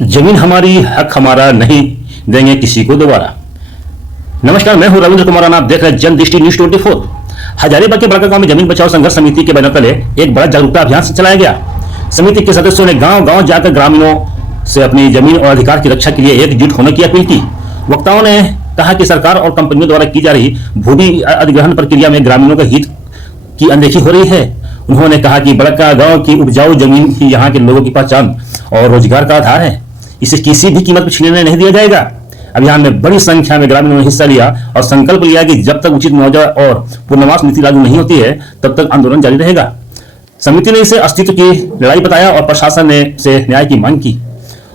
जमीन हमारी, हक हमारा, नहीं देंगे किसी को दोबारा। नमस्कार, मैं हूं रविंद्र कुमार, आप देख रहे हैं जनदृष्टि न्यूज 24। हजारीबाग के बड़का गांव में जमीन बचाओ संघर्ष समिति के बैनर तले एक बड़ा जागरूकता अभियान चलाया गया। समिति के सदस्यों ने गांव गांव जाकर ग्रामीणों से अपनी जमीन और अधिकार की रक्षा के लिए एकजुट होने की अपील की। वक्ताओं ने कहा कि सरकार और कंपनियों द्वारा की जा रही भूमि अधिग्रहण प्रक्रिया में ग्रामीणों के हित की अनदेखी हो रही है। उन्होंने कहा कि बड़का गांव की उपजाऊ जमीन ही यहाँ के लोगों की पहचान और रोजगार का आधार है, इसे किसी भी कीमत पर छीनने नहीं दिया जाएगा। अभियान में बड़ी संख्या में ग्रामीणों ने हिस्सा लिया और संकल्प लिया कि जब तक उचित मुआवजा और पुनर्वास नीति लागू नहीं होती है तब तक आंदोलन जारी रहेगा। समिति ने इसे अस्तित्व की लड़ाई बताया और प्रशासन ने से न्याय की मांग की।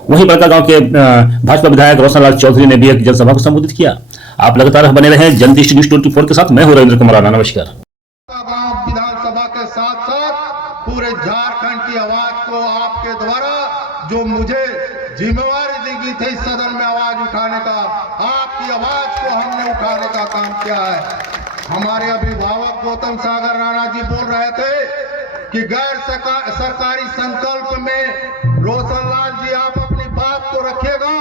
वहीं बड़का गांव के भाजपा विधायक रोशनलाल चौधरी ने भी एक जनसभा को संबोधित किया। आप लगातार बने रहे जनदृष्टि न्यूज 24 के साथ। मैं हूं रविंद्र कुमार, नमस्कार। विधानसभा के साथ साथ पूरे झारखंड की आवाज को आपके द्वारा जो मुझे जिम्मेवारी दी गई थी सदन में आवाज उठाने का, आपकी आवाज को हमने उठाने का काम किया है। हमारे अभिभावक गौतम सागर राणा जी बोल रहे थे कि गैर सरकारी संकल्प में रोशनलाल जी आप अपनी बात को रखिएगा।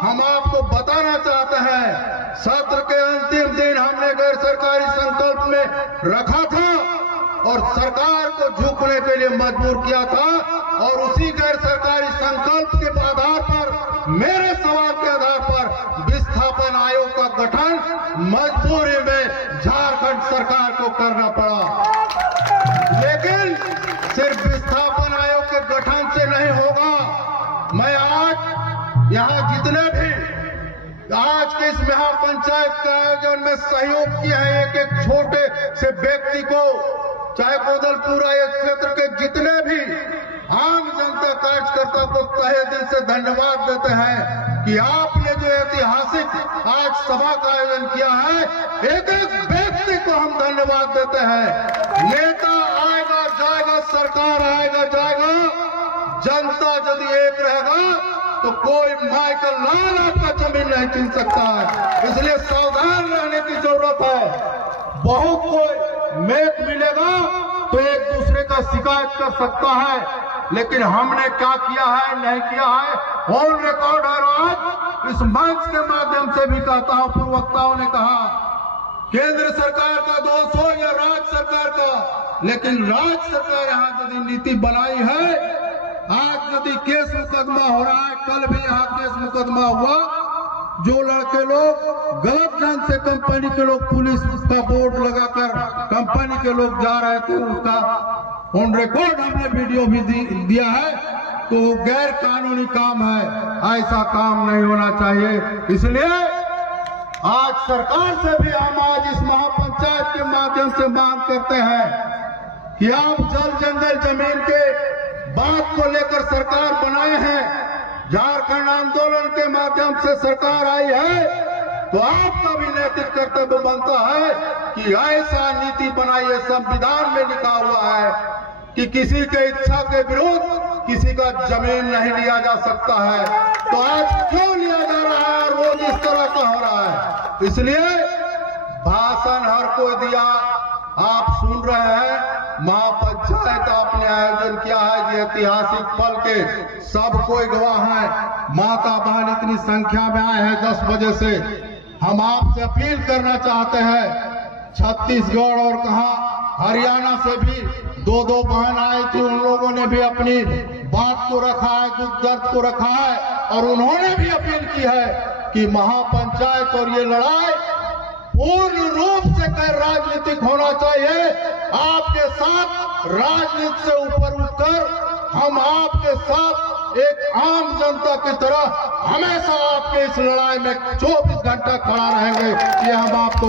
हम आपको बताना चाहते हैं, सत्र के अंतिम दिन हमने गैर सरकारी संकल्प में रखा था और सरकार को झुकने के लिए मजबूर किया था, और उसी गैर सरकारी संकल्प के आधार पर, मेरे सवाल के आधार पर विस्थापन आयोग का गठन मजबूरी में झारखंड सरकार को करना पड़ा। लेकिन सिर्फ विस्थापन आयोग के गठन से नहीं होगा। मैं आज यहाँ जितने भी आज के इस महापंचायत के आयोजन में सहयोग किया है, एक एक छोटे से व्यक्ति को, चाहे कोदलपुरा क्षेत्र के जितने भी आम जनता कार्यकर्ता को तहे दिल से धन्यवाद देते हैं कि आपने जो ऐतिहासिक आज सभा का आयोजन किया है, एक एक व्यक्ति को हम धन्यवाद देते हैं। नेता आएगा जाएगा, सरकार आएगा जाएगा, जनता यदि एक रहेगा तो कोई माइकल लाल आपका जमीन नहीं छीन सकता है। इसलिए सावधान रहने की जरूरत है। बहुत कोई मेक मिलेगा तो एक दूसरे का शिकायत कर सकता है, लेकिन हमने क्या किया है नहीं किया है ऑन रिकॉर्ड है। आज इस मंच के माध्यम से भी कहता हूं, पूर्व वक्ताओं ने कहा केंद्र सरकार का दोष हो या राज्य सरकार का, लेकिन राज्य सरकार यहाँ यदि नीति बनाई है, आज यदि केस मुकदमा हो रहा है, कल भी यहाँ केस मुकदमा हुआ, जो लड़के लोग गलत ढंग से कंपनी के लोग पुलिस का बोर्ड लगाकर कंपनी के लोग जा रहे थे, उसका ऑन रिकॉर्ड हमने वीडियो भी दिया है। तो गैर कानूनी काम है, ऐसा काम नहीं होना चाहिए। इसलिए आज सरकार से भी हम आज इस महापंचायत के माध्यम से मांग करते हैं कि आप जल जंगल जमीन के बात को लेकर सरकार बनाए हैं, झारखंड आंदोलन के माध्यम से सरकार आई है, तो आपका भी नैतिक कर्तव्य बनता है कि ऐसा नीति बनाइए, संविधान में लिखा हुआ है कि किसी के इच्छा के विरुद्ध किसी का जमीन नहीं लिया जा सकता है। तो आज क्यों लिया जा रहा है, रोज इस तरह का हो रहा है। इसलिए भाषण हर कोई दिया, आप सुन रहे हैं, महापंचायत आपने आयोजन किया है, ये ऐतिहासिक पल के सब कोई गवाह है। माता बहन इतनी संख्या में आए हैं 10 बजे से। हम आपसे अपील करना चाहते हैं, छत्तीसगढ़ और कहा हरियाणा से भी दो बहन आई थी, उन लोगों ने भी अपनी बात को रखा है, दुख दर्द को रखा है, और उन्होंने भी अपील की है कि महापंचायत और ये लड़ाई पूर्ण रूप से गैर राजनीतिक होना चाहिए। आपके साथ राजनीति से ऊपर उठकर हम आपके साथ एक आम जनता की तरह हमेशा आपके इस लड़ाई में 24 घंटा खड़ा रहेंगे, ये हम आपको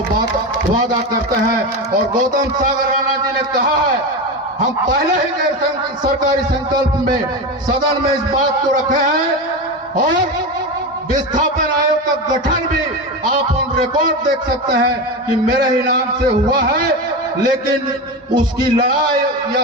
वादा करते हैं। और गौतम सागर राणा जी ने कहा है, हम पहले ही गैर सरकारी संकल्प में सदन में इस बात को रखे हैं, और विस्थापन आयोग का गठन भी आप ऑन रिकॉर्ड देख सकते हैं कि मेरे ही नाम से हुआ है, लेकिन उसकी लड़ाई या